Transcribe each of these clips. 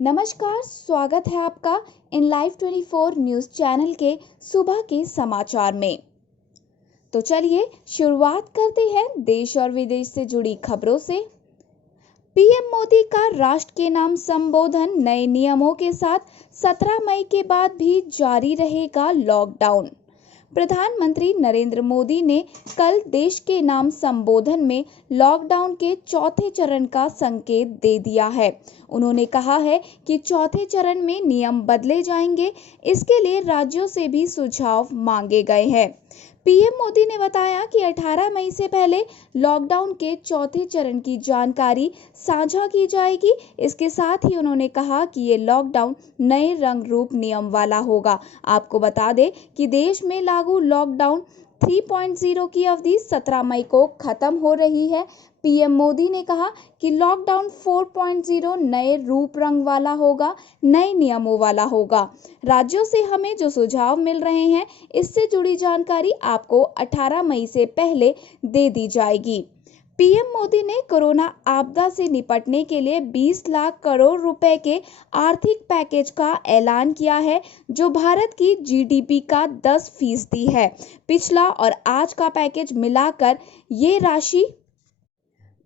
नमस्कार, स्वागत है आपका इन लाइव 24 न्यूज़ चैनल के सुबह के समाचार में। तो चलिए शुरुआत करते हैं देश और विदेश से जुड़ी खबरों से। पीएम मोदी का राष्ट्र के नाम संबोधन नए नियमों के साथ 17 मई के बाद भी जारी रहेगा लॉकडाउन। प्रधानमंत्री नरेंद्र मोदी ने कल देश के नाम संबोधन में लॉकडाउन के चौथे चरण का संकेत दे दिया है। उन्होंने कहा है कि चौथे चरण में नियम बदले जाएंगे, इसके लिए राज्यों से भी सुझाव मांगे गए हैं। पीएम मोदी ने बताया कि 18 मई से पहले लॉकडाउन के चौथे चरण की जानकारी साझा की जाएगी। इसके साथ ही उन्होंने कहा कि ये लॉकडाउन नए रंग रूप नियम वाला होगा। आपको बता दें कि देश में लागू लॉकडाउन 3.0 की अवधि 17 मई को खत्म हो रही है। पीएम मोदी ने कहा कि लॉकडाउन 4.0 नए रूप रंग वाला होगा, नए नियमों वाला होगा। राज्यों से हमें जो सुझाव मिल रहे हैं, इससे जुड़ी जानकारी आपको 18 मई से पहले दे दी जाएगी। पीएम मोदी ने कोरोना आपदा से निपटने के लिए 20 लाख करोड़ रुपए के आर्थिक पैकेज का ऐलान किया है, जो भारत की जीडीपी का 10% है। पिछला और आज का पैकेज मिलाकर ये राशि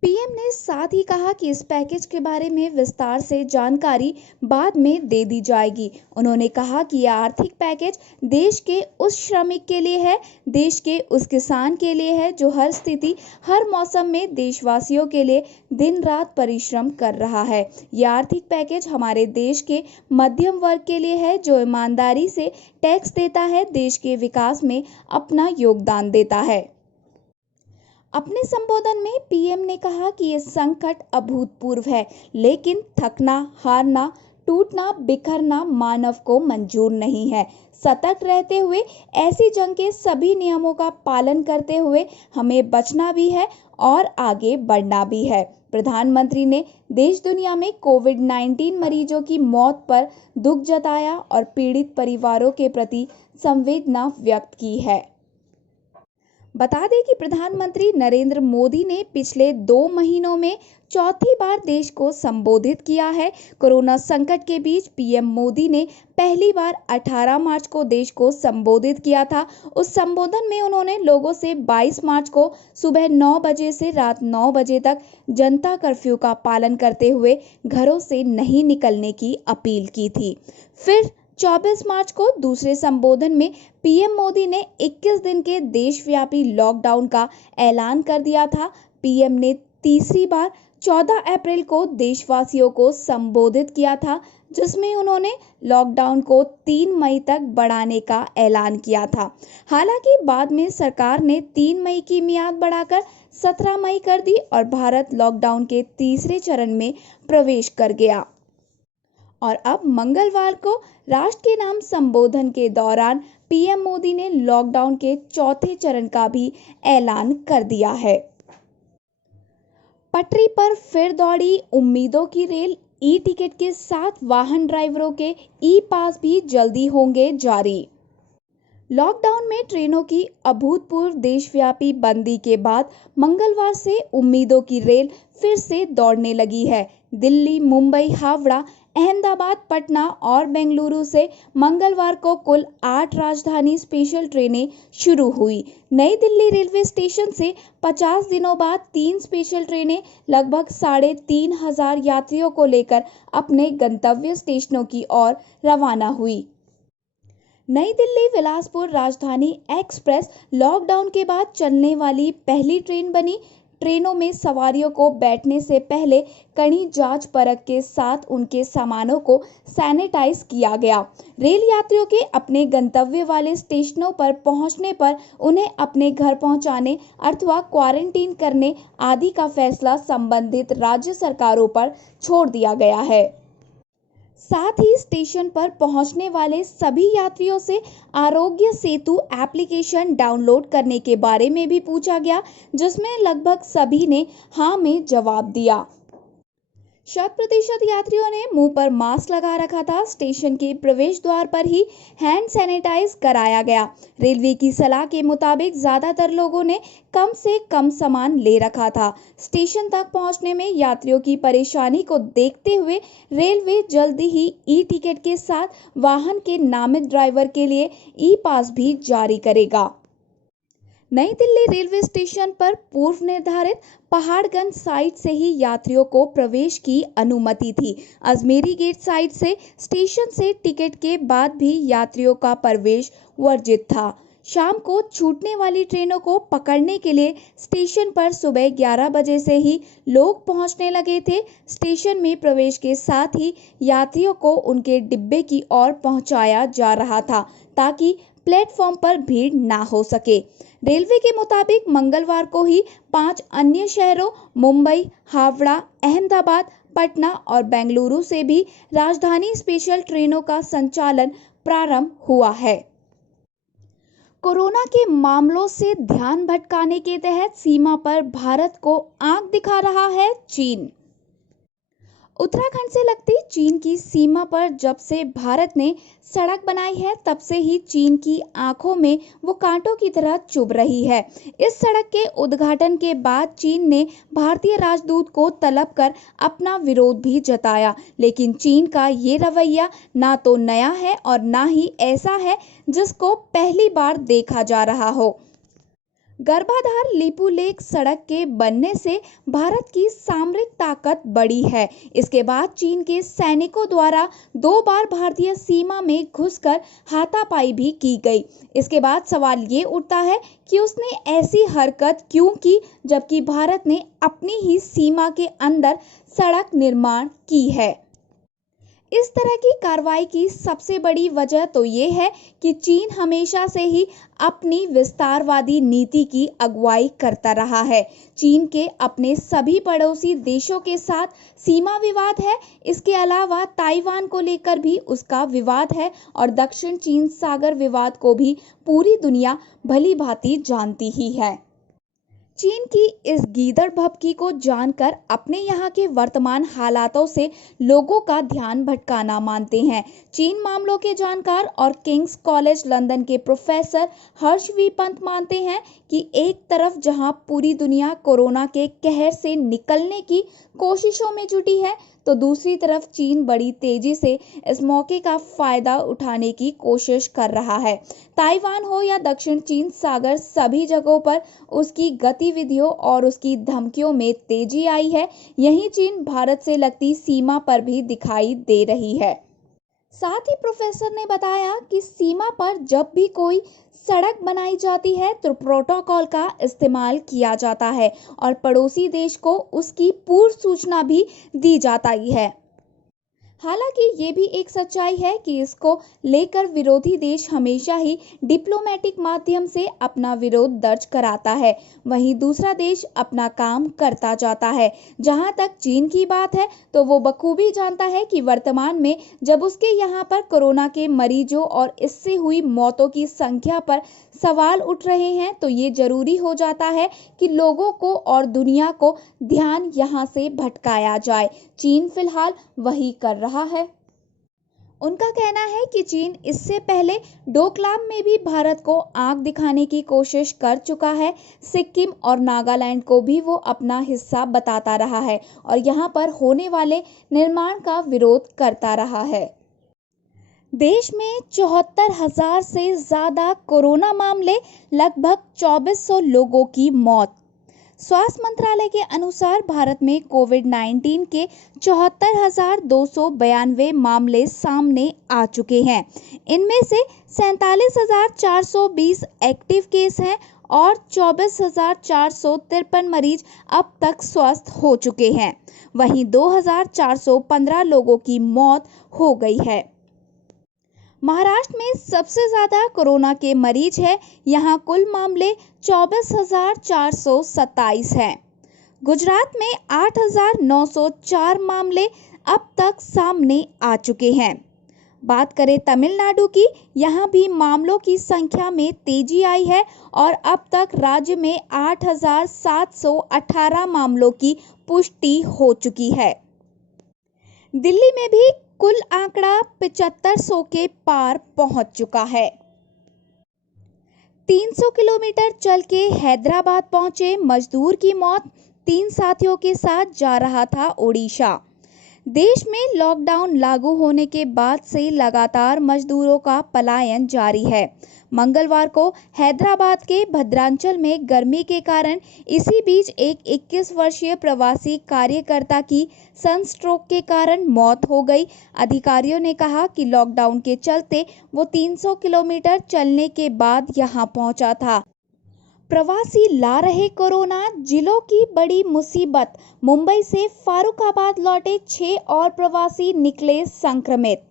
पीएम ने साथ ही कहा कि इस पैकेज के बारे में विस्तार से जानकारी बाद में दे दी जाएगी। उन्होंने कहा कि यह आर्थिक पैकेज देश के उस श्रमिक के लिए है, देश के उस किसान के लिए है जो हर स्थिति, हर मौसम में देशवासियों के लिए दिन रात परिश्रम कर रहा है। यह आर्थिक पैकेज हमारे देश के मध्यम वर्ग के लिए है, जो ईमानदारी से टैक्स देता है, देश के विकास में अपना योगदान देता है। अपने संबोधन में पीएम ने कहा कि ये संकट अभूतपूर्व है, लेकिन थकना, हारना, टूटना, बिखरना मानव को मंजूर नहीं है। सतर्क रहते हुए ऐसी जंग के सभी नियमों का पालन करते हुए हमें बचना भी है और आगे बढ़ना भी है। प्रधानमंत्री ने देश दुनिया में कोविड-19 मरीजों की मौत पर दुख जताया और पीड़ित परिवारों के प्रति संवेदना व्यक्त की है। बता दें कि प्रधानमंत्री नरेंद्र मोदी ने पिछले 2 महीनों में चौथी बार देश को संबोधित किया है। कोरोना संकट के बीच पीएम मोदी ने पहली बार 18 मार्च को देश को संबोधित किया था। उस संबोधन में उन्होंने लोगों से 22 मार्च को सुबह 9 बजे से रात 9 बजे तक जनता कर्फ्यू का पालन करते हुए घरों से नहीं निकलने की अपील की थी। फिर 24 मार्च को दूसरे संबोधन में पीएम मोदी ने 21 दिन के देशव्यापी लॉकडाउन का ऐलान कर दिया था। पीएम ने तीसरी बार 14 अप्रैल को देशवासियों को संबोधित किया था, जिसमें उन्होंने लॉकडाउन को 3 मई तक बढ़ाने का ऐलान किया था। हालांकि बाद में सरकार ने 3 मई की मियाद बढ़ाकर 17 मई कर दी और भारत लॉकडाउन के तीसरे चरण में प्रवेश कर गया। और अब मंगलवार को राष्ट्र के नाम संबोधन के दौरान पीएम मोदी ने लॉकडाउन के चौथे चरण का भी ऐलान कर दिया है। पटरी पर फिर दौड़ी उम्मीदों की रेल। ई टिकट के साथ वाहन ड्राइवरों के ई पास भी जल्दी होंगे जारी। लॉकडाउन में ट्रेनों की अभूतपूर्व देशव्यापी बंदी के बाद मंगलवार से उम्मीदों की रेल फिर से दौड़ने लगी है। दिल्ली, मुंबई, हावड़ा, अहमदाबाद, पटना और बेंगलुरु से मंगलवार को कुल 8 राजधानी स्पेशल ट्रेनें शुरू हुई। नई दिल्ली रेलवे स्टेशन से 50 दिनों बाद 3 स्पेशल ट्रेनें लगभग 3,500 यात्रियों को लेकर अपने गंतव्य स्टेशनों की ओर रवाना हुई। नई दिल्ली बिलासपुर राजधानी एक्सप्रेस लॉकडाउन के बाद चलने वाली पहली ट्रेन बनी। ट्रेनों में सवारियों को बैठने से पहले कड़ी जांच परख के साथ उनके सामानों को सैनिटाइज किया गया। रेल यात्रियों के अपने गंतव्य वाले स्टेशनों पर पहुंचने पर उन्हें अपने घर पहुंचाने अथवा क्वारंटीन करने आदि का फैसला संबंधित राज्य सरकारों पर छोड़ दिया गया है। साथ ही स्टेशन पर पहुंचने वाले सभी यात्रियों से आरोग्य सेतु एप्लीकेशन डाउनलोड करने के बारे में भी पूछा गया, जिसमें लगभग सभी ने हाँ में जवाब दिया। शत-प्रतिशत यात्रियों ने मुंह पर मास्क लगा रखा था। स्टेशन के प्रवेश द्वार पर ही हैंड सैनिटाइज कराया गया। रेलवे की सलाह के मुताबिक ज्यादातर लोगों ने कम से कम सामान ले रखा था। स्टेशन तक पहुंचने में यात्रियों की परेशानी को देखते हुए रेलवे जल्दी ही ई टिकट के साथ वाहन के नामित ड्राइवर के लिए ई पास भी जारी करेगा। नई दिल्ली रेलवे स्टेशन पर पूर्व निर्धारित पहाड़गंज साइड से ही यात्रियों को प्रवेश की अनुमति थी। अजमेरी गेट साइड से स्टेशन से टिकट के बाद भी यात्रियों का प्रवेश वर्जित था। शाम को छूटने वाली ट्रेनों को पकड़ने के लिए स्टेशन पर सुबह 11 बजे से ही लोग पहुंचने लगे थे। स्टेशन में प्रवेश के साथ ही यात्रियों को उनके डिब्बे की ओर पहुंचाया जा रहा था ताकि प्लेटफॉर्म पर भीड़ ना हो सके। रेलवे के मुताबिक मंगलवार को ही 5 अन्य शहरों मुंबई, हावड़ा, अहमदाबाद, पटना और बेंगलुरु से भी राजधानी स्पेशल ट्रेनों का संचालन प्रारंभ हुआ है। कोरोना के मामलों से ध्यान भटकाने के तहत सीमा पर भारत को आंख दिखा रहा है चीन। उत्तराखंड से लगती चीन की सीमा पर जब से भारत ने सड़क बनाई है तब से ही चीन की आंखों में वो कांटों की तरह चुभ रही है। इस सड़क के उद्घाटन के बाद चीन ने भारतीय राजदूत को तलब कर अपना विरोध भी जताया, लेकिन चीन का ये रवैया ना तो नया है और ना ही ऐसा है जिसको पहली बार देखा जा रहा हो। गर्भाधार लिपु लेक सड़क के बनने से भारत की सामरिक ताकत बढ़ी है। इसके बाद चीन के सैनिकों द्वारा 2 बार भारतीय सीमा में घुसकर हाथापाई भी की गई। इसके बाद सवाल ये उठता है कि उसने ऐसी हरकत क्यों की, जबकि भारत ने अपनी ही सीमा के अंदर सड़क निर्माण की है। इस तरह की कार्रवाई की सबसे बड़ी वजह तो ये है कि चीन हमेशा से ही अपनी विस्तारवादी नीति की अगुवाई करता रहा है। चीन के अपने सभी पड़ोसी देशों के साथ सीमा विवाद है। इसके अलावा ताइवान को लेकर भी उसका विवाद है और दक्षिण चीन सागर विवाद को भी पूरी दुनिया भली भांति जानती ही है। चीन की इस गीदड़ भभकी को जानकर अपने यहाँ के वर्तमान हालातों से लोगों का ध्यान भटकाना मानते हैं। चीन मामलों के जानकार और किंग्स कॉलेज लंदन के प्रोफेसर हर्ष वी पंत मानते हैं कि एक तरफ जहां पूरी दुनिया कोरोना के कहर से निकलने की कोशिशों में जुटी है, तो दूसरी तरफ चीन बड़ी तेजी से इस मौके का फायदा उठाने की कोशिश कर रहा है। ताइवान हो या दक्षिण चीन सागर, सभी जगहों पर उसकी गतिविधियों और उसकी धमकियों में तेजी आई है। यही चीन भारत से लगती सीमा पर भी दिखाई दे रही है। साथ ही प्रोफेसर ने बताया कि सीमा पर जब भी कोई सड़क बनाई जाती है तो प्रोटोकॉल का इस्तेमाल किया जाता है और पड़ोसी देश को उसकी पूर्व सूचना भी दी जाती है। हालांकि ये भी एक सच्चाई है कि इसको लेकर विरोधी देश हमेशा ही डिप्लोमेटिक माध्यम से अपना विरोध दर्ज कराता है, वहीं दूसरा देश अपना काम करता जाता है। जहां तक चीन की बात है तो वो बखूबी जानता है कि वर्तमान में जब उसके यहाँ पर कोरोना के मरीजों और इससे हुई मौतों की संख्या पर सवाल उठ रहे हैं, तो ये जरूरी हो जाता है कि लोगों को और दुनिया को ध्यान यहाँ से भटकाया जाए। चीन फिलहाल वही कर रहा है। उनका कहना है कि चीन इससे पहले डोकलाम में भी भारत को आंख दिखाने की कोशिश कर चुका है। सिक्किम और नागालैंड को भी वो अपना हिस्सा बताता रहा है और यहाँ पर होने वाले निर्माण का विरोध करता रहा है। देश में 74,000 से ज्यादा कोरोना मामले, लगभग 2400 लोगों की मौत। स्वास्थ्य मंत्रालय के अनुसार भारत में कोविड-19 के 74,292 मामले सामने आ चुके हैं। इनमें से 47,420 एक्टिव केस हैं और 24,453 मरीज अब तक स्वस्थ हो चुके हैं। वहीं 2,415 लोगों की मौत हो गई है। महाराष्ट्र में सबसे ज्यादा कोरोना के मरीज हैं। यहाँ कुल मामले 24,427 हैं। गुजरात में 8,904 मामले अब तक सामने आ चुके हैं। बात करें तमिलनाडु की, यहाँ भी मामलों की संख्या में तेजी आई है और अब तक राज्य में 8,718 मामलों की पुष्टि हो चुकी है। दिल्ली में भी कुल आंकड़ा 7500 के पार पहुंच चुका है। 300 किलोमीटर चल के हैदराबाद पहुंचे मजदूर की मौत, 3 साथियों के साथ जा रहा था ओडिशा। देश में लॉकडाउन लागू होने के बाद से लगातार मजदूरों का पलायन जारी है। मंगलवार को हैदराबाद के भद्रांचल में गर्मी के कारण इसी बीच एक 21 वर्षीय प्रवासी कार्यकर्ता की सनस्ट्रोक के कारण मौत हो गई। अधिकारियों ने कहा कि लॉकडाउन के चलते वो 300 किलोमीटर चलने के बाद यहां पहुंचा था। प्रवासी ला रहे कोरोना, जिलों की बड़ी मुसीबत। मुंबई से फारुखाबाद लौटे 6 और प्रवासी निकले संक्रमित।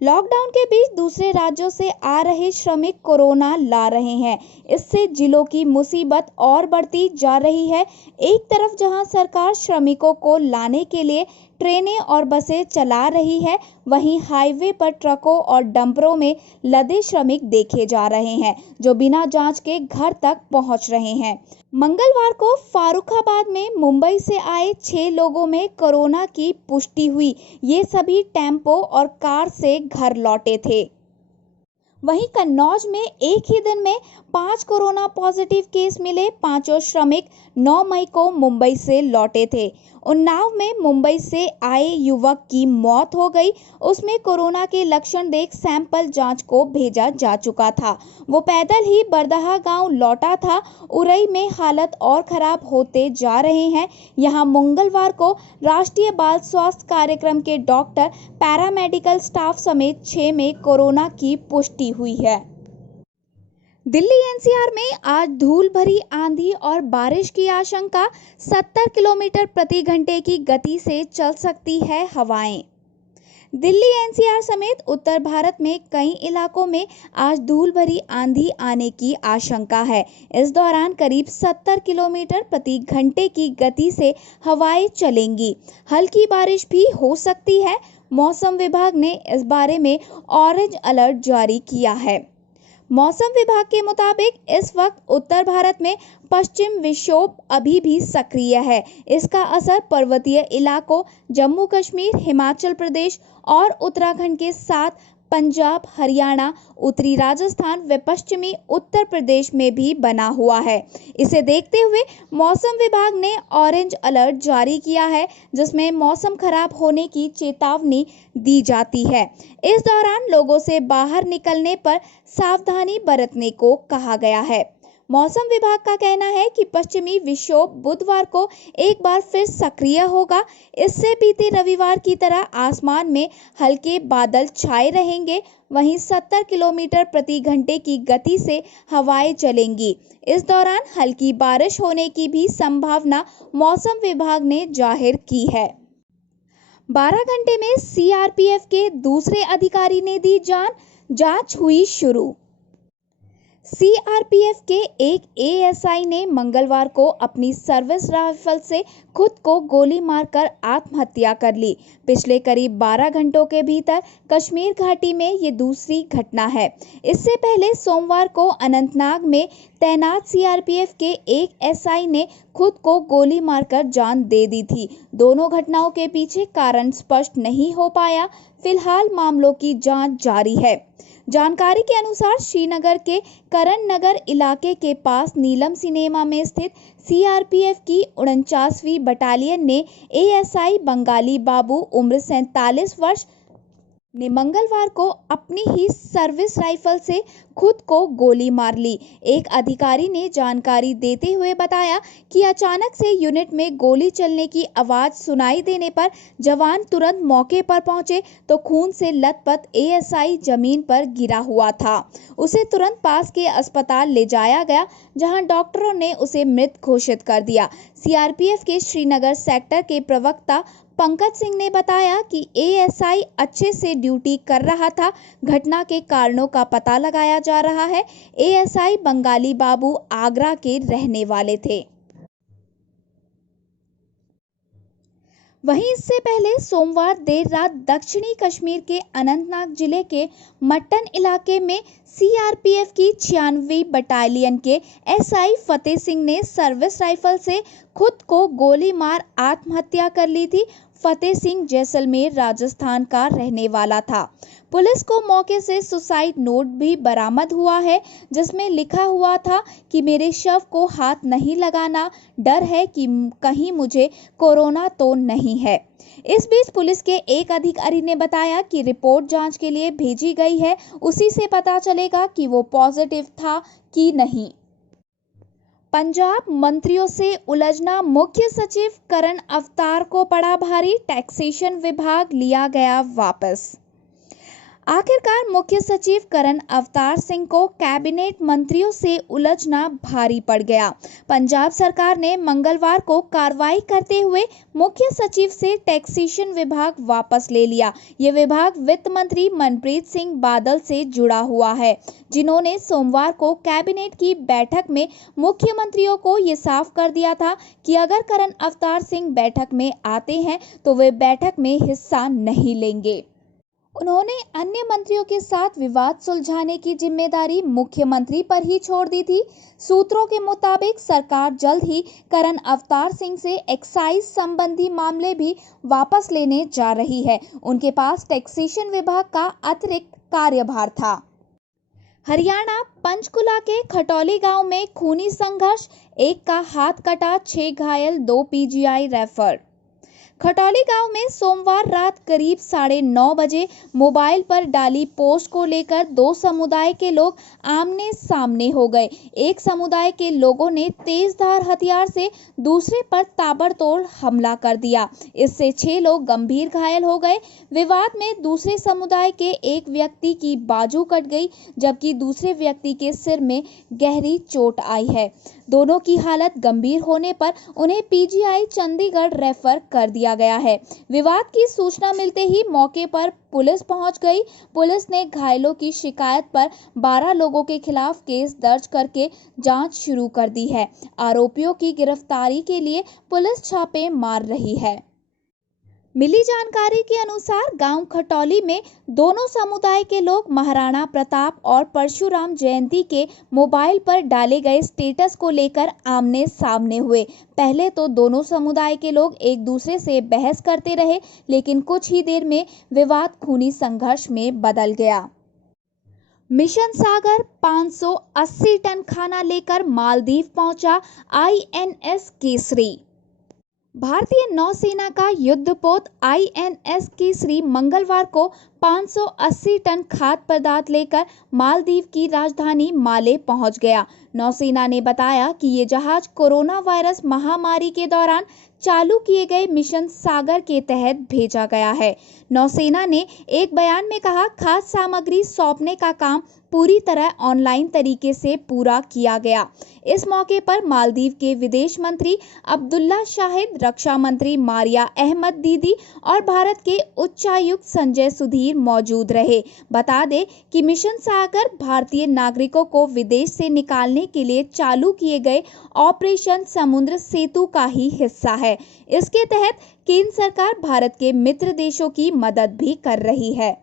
लॉकडाउन के बीच दूसरे राज्यों से आ रहे श्रमिक कोरोना ला रहे हैं। इससे जिलों की मुसीबत और बढ़ती जा रही है। एक तरफ जहां सरकार श्रमिकों को लाने के लिए ट्रेनें और बसें चला रही है, वहीं हाईवे पर ट्रकों और डंपरों में लदे श्रमिक देखे जा रहे हैं, जो बिना जांच के घर तक पहुंच रहे हैं। मंगलवार को फारुखाबाद में मुंबई से आए 6 लोगों में कोरोना की पुष्टि हुई। ये सभी टेम्पो और कार से घर लौटे थे। वहीं कन्नौज में एक ही दिन में 5 कोरोना पॉजिटिव केस मिले। 5 श्रमिक 9 मई को मुंबई से लौटे थे। उन्नाव में मुंबई से आए युवक की मौत हो गई। उसमें कोरोना के लक्षण देख सैंपल जांच को भेजा जा चुका था। वो पैदल ही बरदहा गांव लौटा था। उरई में हालत और खराब होते जा रहे हैं। यहां मंगलवार को राष्ट्रीय बाल स्वास्थ्य कार्यक्रम के डॉक्टर, पैरामेडिकल स्टाफ समेत 6 में कोरोना की पुष्टि हुई है। दिल्ली एनसीआर में आज धूल भरी आंधी और बारिश की आशंका। 70 किलोमीटर प्रति घंटे की गति से चल सकती है हवाएं। दिल्ली एनसीआर समेत उत्तर भारत में कई इलाकों में आज धूल भरी आंधी आने की आशंका है। इस दौरान करीब 70 किलोमीटर प्रति घंटे की गति से हवाएं चलेंगी। हल्की बारिश भी हो सकती है। मौसम विभाग ने इस बारे में ऑरेंज अलर्ट जारी किया है। मौसम विभाग के मुताबिक इस वक्त उत्तर भारत में पश्चिम विक्षोभ अभी भी सक्रिय है। इसका असर पर्वतीय इलाकों, जम्मू कश्मीर, हिमाचल प्रदेश और उत्तराखंड के साथ पंजाब, हरियाणा, उत्तरी राजस्थान व पश्चिमी उत्तर प्रदेश में भी बना हुआ है। इसे देखते हुए मौसम विभाग ने ऑरेंज अलर्ट जारी किया है, जिसमें मौसम खराब होने की चेतावनी दी जाती है। इस दौरान लोगों से बाहर निकलने पर सावधानी बरतने को कहा गया है। मौसम विभाग का कहना है कि पश्चिमी विक्षोभ बुधवार को एक बार फिर सक्रिय होगा। इससे बीते रविवार की तरह आसमान में हल्के बादल छाए रहेंगे। वहीं 70 किलोमीटर प्रति घंटे की गति से हवाएं चलेंगी। इस दौरान हल्की बारिश होने की भी संभावना मौसम विभाग ने जाहिर की है। 12 घंटे में सीआरपीएफ के दूसरे अधिकारी ने दी जान, जांच हुई शुरू। सीआरपीएफ के एक एएसआई ने मंगलवार को अपनी सर्विस राइफल से खुद को गोली मारकर आत्महत्या कर ली। पिछले करीब 12 घंटों के भीतर कश्मीर घाटी में ये दूसरी घटना है। इससे पहले सोमवार को अनंतनाग में तैनात सीआरपीएफ के एक एसआई ने खुद को गोली मारकर जान दे दी थी। दोनों घटनाओं के पीछे कारण स्पष्ट नहीं हो पाया। फिलहाल मामलों की जांच जारी है। जानकारी के अनुसार श्रीनगर के करण नगर इलाके के पास नीलम सिनेमा में स्थित सीआरपीएफ की 49वीं बटालियन ने एएसआई बंगाली बाबू उम्र 47 वर्ष ने मंगलवार को अपनी ही सर्विस राइफल से खुद को गोली मार ली। एक अधिकारी ने जानकारी देते हुए बताया कि अचानक से यूनिट में गोली चलने की आवाज सुनाई देने पर जवान तुरंत मौके पर पहुंचे तो खून से लथपथ एएसआई जमीन पर गिरा हुआ था। उसे तुरंत पास के अस्पताल ले जाया गया, जहां डॉक्टरों ने उसे मृत घोषित कर दिया। सीआरपीएफ के श्रीनगर सेक्टर के प्रवक्ता पंकज सिंह ने बताया कि एएसआई अच्छे से ड्यूटी कर रहा था। घटना के कारणों का पता लगाया जा रहा है। एएसआई बंगाली बाबू आगरा के रहने वाले थे। वहीं इससे पहले सोमवार देर रात दक्षिणी कश्मीर के अनंतनाग जिले के मट्टन इलाके में सीआरपीएफ की 96वीं बटालियन के एसआई फतेह सिंह ने सर्विस राइफल से खुद को गोली मार आत्महत्या कर ली थी। फतेह सिंह जैसलमेर राजस्थान का रहने वाला था। पुलिस को मौके से सुसाइड नोट भी बरामद हुआ है, जिसमें लिखा हुआ था कि मेरे शव को हाथ नहीं लगाना, डर है कि कहीं मुझे कोरोना तो नहीं है। इस बीच पुलिस के एक अधिकारी ने बताया कि रिपोर्ट जांच के लिए भेजी गई है, उसी से पता चलेगा कि वो पॉजिटिव था कि नहीं। पंजाब मंत्रियों से उलझना, मुख्य सचिव करण अवतार को पड़ा भारी, टैक्सेशन विभाग लिया गया वापस। आखिरकार मुख्य सचिव करण अवतार सिंह को कैबिनेट मंत्रियों से उलझना भारी पड़ गया। पंजाब सरकार ने मंगलवार को कार्रवाई करते हुए मुख्य सचिव से टैक्सेशन विभाग वापस ले लिया। ये विभाग वित्त मंत्री मनप्रीत सिंह बादल से जुड़ा हुआ है, जिन्होंने सोमवार को कैबिनेट की बैठक में मुख्यमंत्रियों को ये साफ कर दिया था कि अगर करण अवतार सिंह बैठक में आते हैं तो वे बैठक में हिस्सा नहीं लेंगे। उन्होंने अन्य मंत्रियों के साथ विवाद सुलझाने की जिम्मेदारी मुख्यमंत्री पर ही छोड़ दी थी। सूत्रों के मुताबिक सरकार जल्द ही करण अवतार सिंह से एक्साइज संबंधी मामले भी वापस लेने जा रही है। उनके पास टैक्सेशन विभाग का अतिरिक्त कार्यभार था। हरियाणा पंचकुला के खटौली गांव में खूनी संघर्ष, एक का हाथ कटा, 6 घायल, 2 पीजीआई रेफर। खटौली गांव में सोमवार रात करीब 9:30 बजे मोबाइल पर डाली पोस्ट को लेकर दो समुदाय के लोग आमने सामने हो गए। एक समुदाय के लोगों ने तेजधार हथियार से दूसरे पर ताबड़तोड़ हमला कर दिया। इससे 6 लोग गंभीर घायल हो गए। विवाद में दूसरे समुदाय के एक व्यक्ति की बाजू कट गई, जबकि दूसरे व्यक्ति के सिर में गहरी चोट आई है। दोनों की हालत गंभीर होने पर उन्हें पीजीआई चंडीगढ़ रेफर कर दिया गया है। विवाद की सूचना मिलते ही मौके पर पुलिस पहुंच गई। पुलिस ने घायलों की शिकायत पर 12 लोगों के खिलाफ केस दर्ज करके जांच शुरू कर दी है। आरोपियों की गिरफ्तारी के लिए पुलिस छापे मार रही है। मिली जानकारी के अनुसार गांव खटौली में दोनों समुदाय के लोग महाराणा प्रताप और परशुराम जयंती के मोबाइल पर डाले गए स्टेटस को लेकर आमने सामने हुए। पहले तो दोनों समुदाय के लोग एक दूसरे से बहस करते रहे, लेकिन कुछ ही देर में विवाद खूनी संघर्ष में बदल गया। मिशन सागर 580 टन खाना लेकर मालदीव पहुंचा INS केसरी। भारतीय नौसेना का युद्धपोत INS केसरी मंगलवार को 580 टन खाद्य पदार्थ लेकर मालदीव की राजधानी माले पहुंच गया। नौसेना ने बताया कि ये जहाज कोरोना वायरस महामारी के दौरान चालू किए गए मिशन सागर के तहत भेजा गया है। नौसेना ने एक बयान में कहा, खाद्य सामग्री सौंपने का काम पूरी तरह ऑनलाइन तरीके से पूरा किया गया। इस मौके पर मालदीव के विदेश मंत्री अब्दुल्ला शाहिद, रक्षा मंत्री मारिया अहमद दीदी और भारत के उच्चायुक्त संजय सुधीर मौजूद रहे। बता दें कि मिशन सागर भारतीय नागरिकों को विदेश से निकालने के लिए चालू किए गए ऑपरेशन समुद्र सेतु का ही हिस्सा है। इसके तहत केंद्र सरकार भारत के मित्र देशों की मदद भी कर रही है।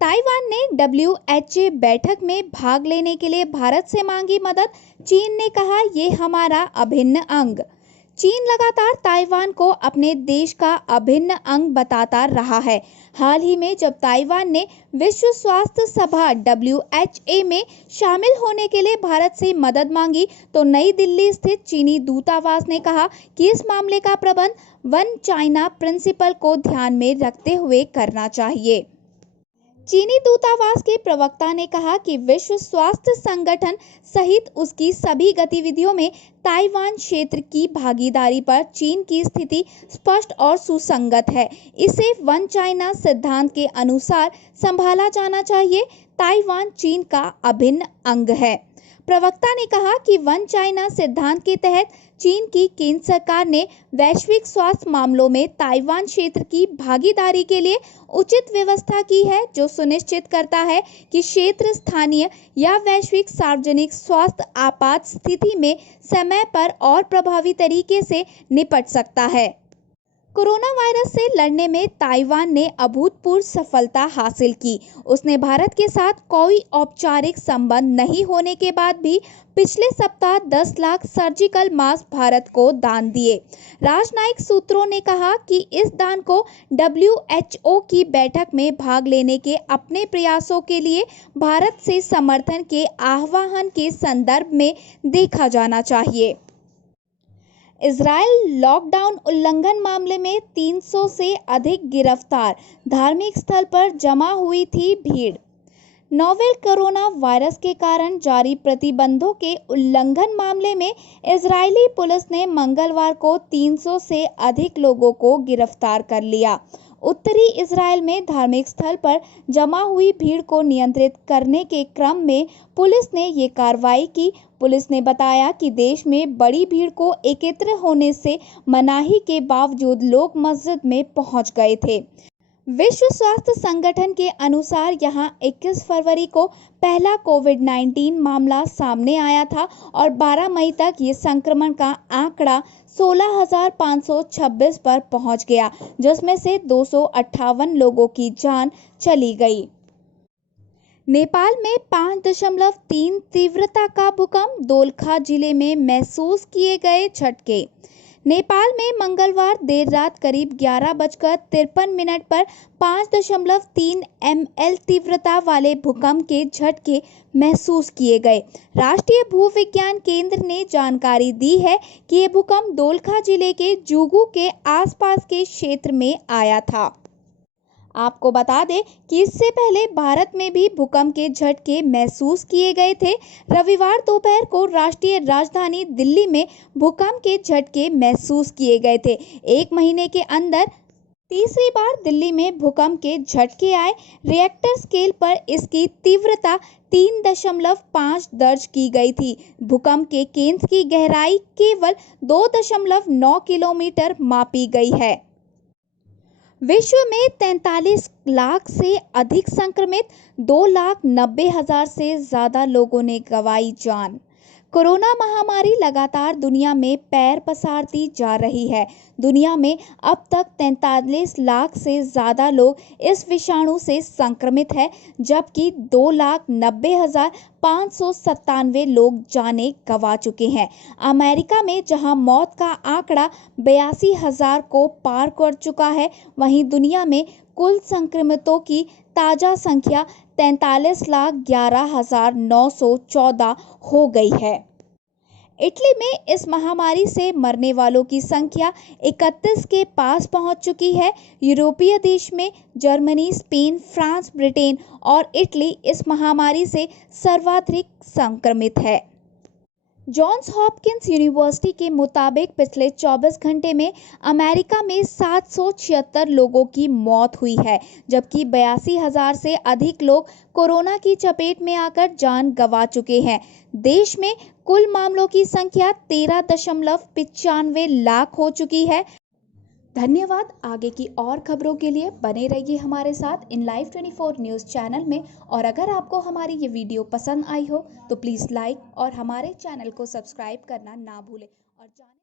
ताइवान ने WHA बैठक में भाग लेने के लिए भारत से मांगी मदद। चीन ने कहा, ये हमारा अभिन्न अंग। चीन लगातार ताइवान को अपने देश का अभिन्न अंग बताता रहा है। हाल ही में जब ताइवान ने विश्व स्वास्थ्य सभा WHA में शामिल होने के लिए भारत से मदद मांगी, तो नई दिल्ली स्थित चीनी दूतावास ने कहा कि इस मामले का प्रबंध वन चाइना प्रिंसिपल को ध्यान में रखते हुए करना चाहिए। चीनी दूतावास के प्रवक्ता ने कहा कि विश्व स्वास्थ्य संगठन सहित उसकी सभी गतिविधियों में ताइवान क्षेत्र की भागीदारी पर चीन की स्थिति स्पष्ट और सुसंगत है। इसे वन चाइना सिद्धांत के अनुसार संभाला जाना चाहिए। ताइवान चीन का अभिन्न अंग है। प्रवक्ता ने कहा कि वन चाइना सिद्धांत के तहत चीन की केंद्र सरकार ने वैश्विक स्वास्थ्य मामलों में ताइवान क्षेत्र की भागीदारी के लिए उचित व्यवस्था की है, जो सुनिश्चित करता है कि क्षेत्र स्थानीय या वैश्विक सार्वजनिक स्वास्थ्य आपात स्थिति में समय पर और प्रभावी तरीके से निपट सकता है। कोरोना वायरस से लड़ने में ताइवान ने अभूतपूर्व सफलता हासिल की। उसने भारत के साथ कोई औपचारिक संबंध नहीं होने के बाद भी पिछले सप्ताह 10 लाख सर्जिकल मास्क भारत को दान दिए। राजनयिक सूत्रों ने कहा कि इस दान को WHO की बैठक में भाग लेने के अपने प्रयासों के लिए भारत से समर्थन के आह्वान के संदर्भ में देखा जाना चाहिए। इजराइल लॉकडाउन उल्लंघन मामले में 300 से अधिक गिरफ्तार, धार्मिक स्थल पर जमा हुई थी भीड़। नोवेल कोरोना वायरस के कारण जारी प्रतिबंधों के उल्लंघन मामले में इजरायली पुलिस ने मंगलवार को 300 से अधिक लोगों को गिरफ्तार कर लिया। उत्तरी इजराइल में धार्मिक स्थल पर जमा हुई भीड़ को नियंत्रित करने के क्रम में पुलिस ने ये कार्रवाई की। पुलिस ने बताया कि देश में बड़ी भीड़ को एकत्र होने से मनाही के बावजूद लोग मस्जिद में पहुंच गए थे। विश्व स्वास्थ्य संगठन के अनुसार यहां 21 फरवरी को पहला कोविड-19 मामला सामने आया था और 12 मई तक ये संक्रमण का आंकड़ा 16,526 पर पहुंच गया, जिसमें से 258 लोगों की जान चली गई। नेपाल में 5.3 तीव्रता का भूकंप, दोलखा जिले में महसूस किए गए झटके। नेपाल में मंगलवार देर रात करीब 11:53 पर 5.3 ML तीव्रता वाले भूकंप के झटके महसूस किए गए। राष्ट्रीय भूविज्ञान केंद्र ने जानकारी दी है कि ये भूकंप दोलखा जिले के जुगू के आसपास के क्षेत्र में आया था। आपको बता दें कि इससे पहले भारत में भी भूकंप के झटके महसूस किए गए थे। रविवार दोपहर को राष्ट्रीय राजधानी दिल्ली में भूकंप के झटके महसूस किए गए थे। एक महीने के अंदर तीसरी बार दिल्ली में भूकंप के झटके आए। रिएक्टर स्केल पर इसकी तीव्रता 3.5 दर्ज की गई थी। भूकंप के केंद्र की गहराई केवल 2.9 किलोमीटर मापी गई है। विश्व में 43 लाख से अधिक संक्रमित, 2,90,000 से ज्यादा लोगों ने गंवाई जान। कोरोना महामारी लगातार दुनिया में पैर पसारती जा रही है। दुनिया में अब तक 43 लाख से ज़्यादा लोग इस विषाणु से संक्रमित हैं, जबकि 2,90,597 लोग जानें गंवा चुके हैं। अमेरिका में जहां मौत का आंकड़ा 82,000 को पार कर चुका है, वहीं दुनिया में कुल संक्रमितों की ताज़ा संख्या 43,11,914 हो गई है। इटली में इस महामारी से मरने वालों की संख्या 31 के पास पहुंच चुकी है। यूरोपीय देश में जर्मनी, स्पेन, फ्रांस, ब्रिटेन और इटली इस महामारी से सर्वाधिक संक्रमित है। जॉन्स हॉपकिंस यूनिवर्सिटी के मुताबिक पिछले 24 घंटे में अमेरिका में 776 लोगों की मौत हुई है, जबकि 82,000 से अधिक लोग कोरोना की चपेट में आकर जान गंवा चुके हैं। देश में कुल मामलों की संख्या 13.95 लाख हो चुकी है। धन्यवाद। आगे की और खबरों के लिए बने रहिए हमारे साथ इन लाइव 24 न्यूज़ चैनल में। और अगर आपको हमारी ये वीडियो पसंद आई हो तो प्लीज़ लाइक और हमारे चैनल को सब्सक्राइब करना ना भूलें। और